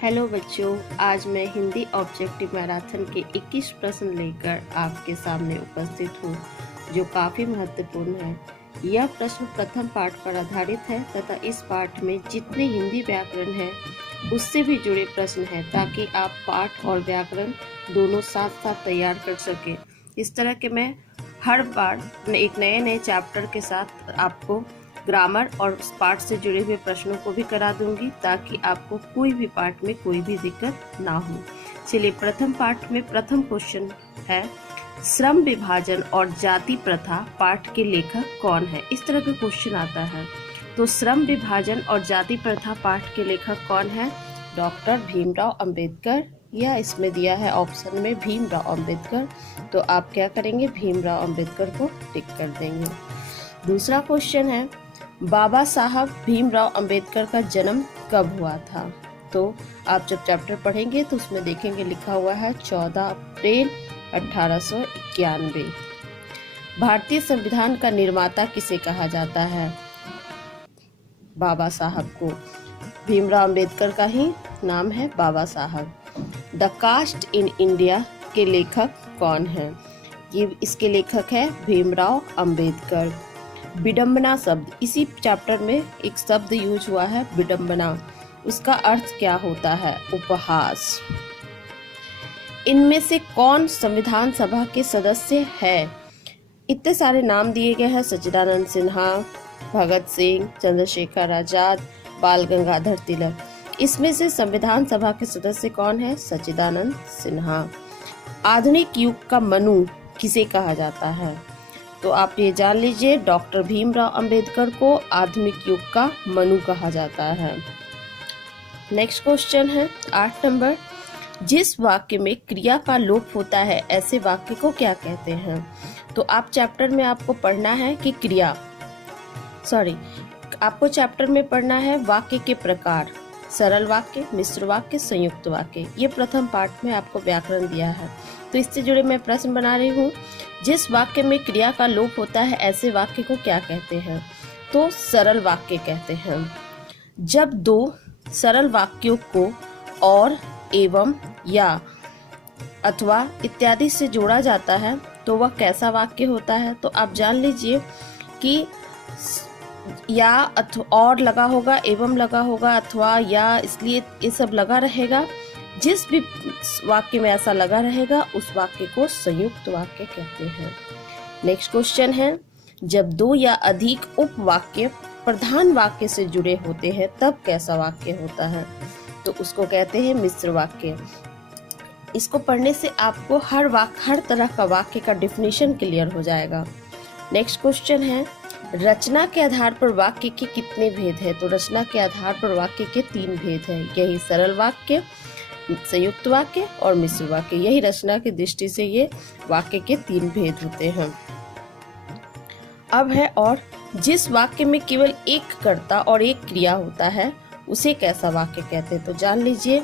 Hello बच्चों, आज मैं हिंदी ऑब्जेक्टिव मैराथन के 21 प्रश्न लेकर आपके सामने उपस्थित हूँ, जो काफ़ी महत्वपूर्ण है। यह प्रश्न प्रथम पाठ पर आधारित है तथा इस पाठ में जितने हिंदी व्याकरण है उससे भी जुड़े प्रश्न हैं, ताकि आप पाठ और व्याकरण दोनों साथ साथ तैयार कर सकें। इस तरह के मैं हर बार एक नए चैप्टर के साथ आपको ग्रामर और पाठ से जुड़े हुए प्रश्नों को भी करा दूंगी, ताकि आपको कोई भी पाठ में कोई भी दिक्कत ना हो। चलिए, प्रथम पाठ में प्रथम क्वेश्चन है, श्रम विभाजन और जाति प्रथा पाठ के लेखक कौन है। इस तरह का क्वेश्चन आता है। तो श्रम विभाजन और जाति प्रथा पाठ के लेखक कौन है? डॉक्टर भीमराव अंबेडकर, या इसमें दिया है ऑप्शन में भीमराव अंबेडकर। तो आप क्या करेंगे? भीमराव अंबेडकर को टिक कर देंगे। दूसरा क्वेश्चन है, बाबा साहब भीमराव अंबेडकर का जन्म कब हुआ था? तो आप जब चैप्टर पढ़ेंगे तो उसमें देखेंगे लिखा हुआ है 14 अप्रैल 1891। भारतीय संविधान का निर्माता किसे कहा जाता है? बाबा साहब को। भीमराव अंबेडकर का ही नाम है बाबा साहब। द कास्ट इन इंडिया के लेखक कौन है? ये इसके लेखक है भीमराव अंबेडकर। विडंबना शब्द, इसी चैप्टर में एक शब्द यूज हुआ है विडंबना। उसका अर्थ क्या होता है? उपहास। इनमें से कौन संविधान सभा के सदस्य है? इतने सारे नाम दिए गए हैं, सच्चिदानंद सिन्हा, भगत सिंह, चंद्रशेखर आजाद, बाल गंगाधर तिलक। इसमें से संविधान सभा के सदस्य कौन है? सच्चिदानंद सिन्हा। आधुनिक युग का मनु किसे कहा जाता है? तो आप ये जान लीजिए, डॉक्टर भीमराव अंबेडकर को आधुनिक युग का मनु कहा जाता है। नेक्स्ट क्वेश्चन है 8 नंबर, जिस वाक्य में क्रिया का लोप होता है ऐसे वाक्य को क्या कहते हैं? तो आप चैप्टर में आपको पढ़ना है कि आपको चैप्टर में पढ़ना है वाक्य के प्रकार, सरल वाक्य, मिश्र वाक्य, संयुक्त वाक्य। ये प्रथम पाठ में आपको व्याकरण दिया है, तो इससे जुड़े मैं प्रश्न बना रही हूँ। जिस वाक्य में क्रिया का लोप होता है ऐसे वाक्य को क्या कहते हैं? तो सरल वाक्य कहते हैं। जब दो सरल वाक्यों को और, एवं, या, अथवा इत्यादि से जोड़ा जाता है तो वह कैसा वाक्य होता है? तो आप जान लीजिए कि या और लगा होगा, एवं लगा होगा, अथवा या, इसलिए ये सब लगा रहेगा। जिस भी वाक्य में ऐसा लगा रहेगा उस वाक्य को संयुक्त वाक्य कहते हैं। नेक्स्ट क्वेश्चन है, जब दो या अधिक उपवाक्य प्रधान वाक्य से जुड़े होते हैं तब कैसा वाक्य होता है? तो उसको कहते हैं मिश्र वाक्य। इसको पढ़ने से आपको हर तरह का वाक्य का डेफिनेशन क्लियर हो जाएगा। नेक्स्ट क्वेश्चन है, रचना के आधार पर वाक्य के कितने भेद हैं? तो रचना के आधार पर वाक्य के 3 भेद हैं, यही सरल वाक्य, संयुक्त वाक्य और मिश्र वाक्य। यही रचना की दृष्टि से ये वाक्य के 3 भेद होते हैं। अब है, और जिस वाक्य में केवल एक कर्ता और एक क्रिया होता है उसे कैसा वाक्य कहते हैं? तो जान लीजिए,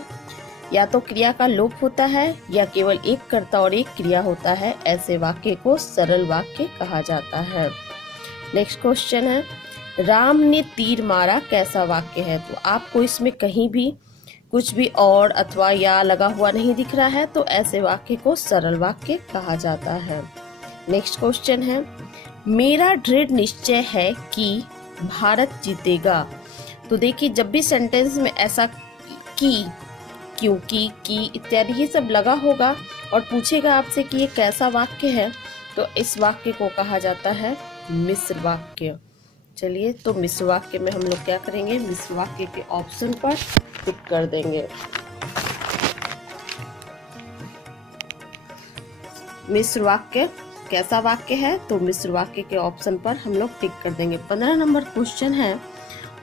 या तो क्रिया का लोप होता है या केवल एक कर्ता और एक क्रिया होता है, ऐसे वाक्य को सरल वाक्य कहा जाता है। नेक्स्ट क्वेश्चन है, राम ने तीर मारा कैसा वाक्य है? तो आपको इसमें कहीं भी कुछ भी और अथवा या लगा हुआ नहीं दिख रहा है, तो ऐसे वाक्य को सरल वाक्य कहा जाता है। नेक्स्ट क्वेश्चन है, मेरा दृढ़ निश्चय है कि भारत जीतेगा। तो देखिए, जब भी सेंटेंस में ऐसा कि, क्योंकि, की इत्यादि ये सब लगा होगा और पूछेगा आपसे कि ये कैसा वाक्य है, तो इस वाक्य को कहा जाता है मिश्र वाक्य। चलिए, तो मिश्र वाक्य में हम लोग क्या करेंगे? मिश्र वाक्य के ऑप्शन पर टिक कर देंगे। मिश्र वाक्य कैसा वाक्य है? तो मिश्र वाक्य के ऑप्शन पर हम लोग टिक कर देंगे। 15 नंबर क्वेश्चन है,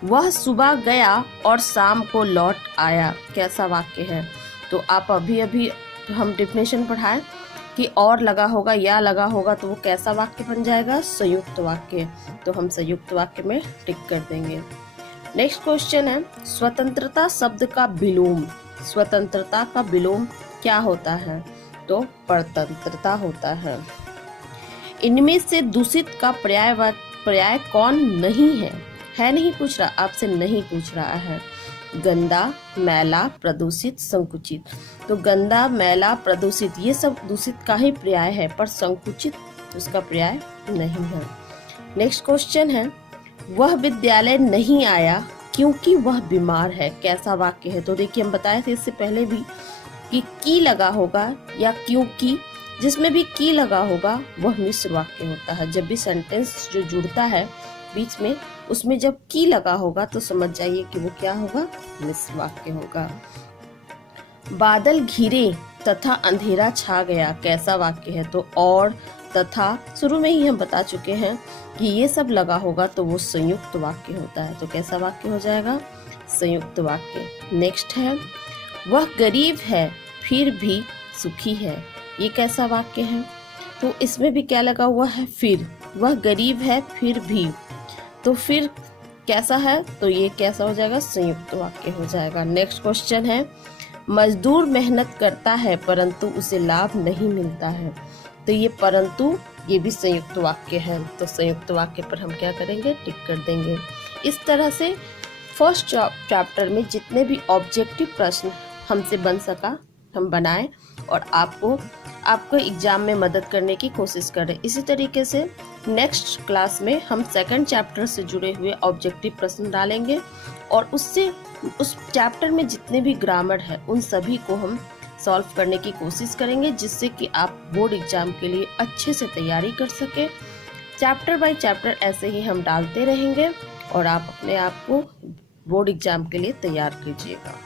वह सुबह गया और शाम को लौट आया कैसा वाक्य है? तो आप अभी हम डेफिनेशन पढ़ाए कि और लगा होगा, या लगा होगा, तो वो कैसा वाक्य बन जाएगा? संयुक्त वाक्य। तो हम संयुक्त वाक्य में टिक कर देंगे। नेक्स्ट क्वेश्चन है, स्वतंत्रता शब्द का विलोम, स्वतंत्रता का विलोम क्या होता है? तो परतंत्रता होता है। इनमें से दूषित का पर्याय कौन नहीं है? नहीं पूछ रहा, आपसे नहीं पूछ रहा है। गंदा, मैला, प्रदूषित, संकुचित। तो गंदा, मैला, प्रदूषित ये सब दूषित का ही पर्याय है, पर संकुचित उसका पर्याय नहीं है। नेक्स्ट क्वेश्चन है, वह विद्यालय नहीं आया क्योंकि वह बीमार है। कैसा वाक्य है? तो देखिए हम बताए थे इससे पहले भी कि लगा होगा या क्योंकि, जिसमें भी की लगा होगा वह मिश्र वाक्य होता है। जब भी सेंटेंस जो जुड़ता है बीच में, उसमें जब की लगा होगा तो समझ जाइए कि वो क्या होगा, मिश्र वाक्य होगा। बादल घिरे तथा अंधेरा छा गया। कैसा वाक्य है? तो और, तथा, शुरू में ही हम बता चुके हैं कि ये सब लगा होगा तो वो संयुक्त वाक्य होता है। तो कैसा वाक्य हो जाएगा? संयुक्त वाक्य। नेक्स्ट है, वह गरीब है फिर भी सुखी है। ये कैसा वाक्य है? तो इसमें भी क्या लगा हुआ है? फिर। वह गरीब है फिर भी, तो फिर कैसा है? तो ये कैसा हो जाएगा? संयुक्त वाक्य हो जाएगा। नेक्स्ट क्वेश्चन है, मजदूर मेहनत करता है परंतु उसे लाभ नहीं मिलता है। तो ये परंतु ये भी संयुक्त वाक्य है। तो संयुक्त वाक्य पर हम क्या करेंगे? टिक कर देंगे। इस तरह से फर्स्ट चैप्टर में जितने भी ऑब्जेक्टिव प्रश्न हमसे बन सका हम बनाएं और आपको एग्जाम में मदद करने की कोशिश करें। इसी तरीके से नेक्स्ट क्लास में हम सेकंड चैप्टर से जुड़े हुए ऑब्जेक्टिव प्रश्न डालेंगे और उससे उस चैप्टर में जितने भी ग्रामर है उन सभी को हम सॉल्व करने की कोशिश करेंगे, जिससे कि आप बोर्ड एग्जाम के लिए अच्छे से तैयारी कर सकें। चैप्टर बाय चैप्टर ऐसे ही हम डालते रहेंगे और आप अपने आप को बोर्ड एग्जाम के लिए तैयार कीजिएगा।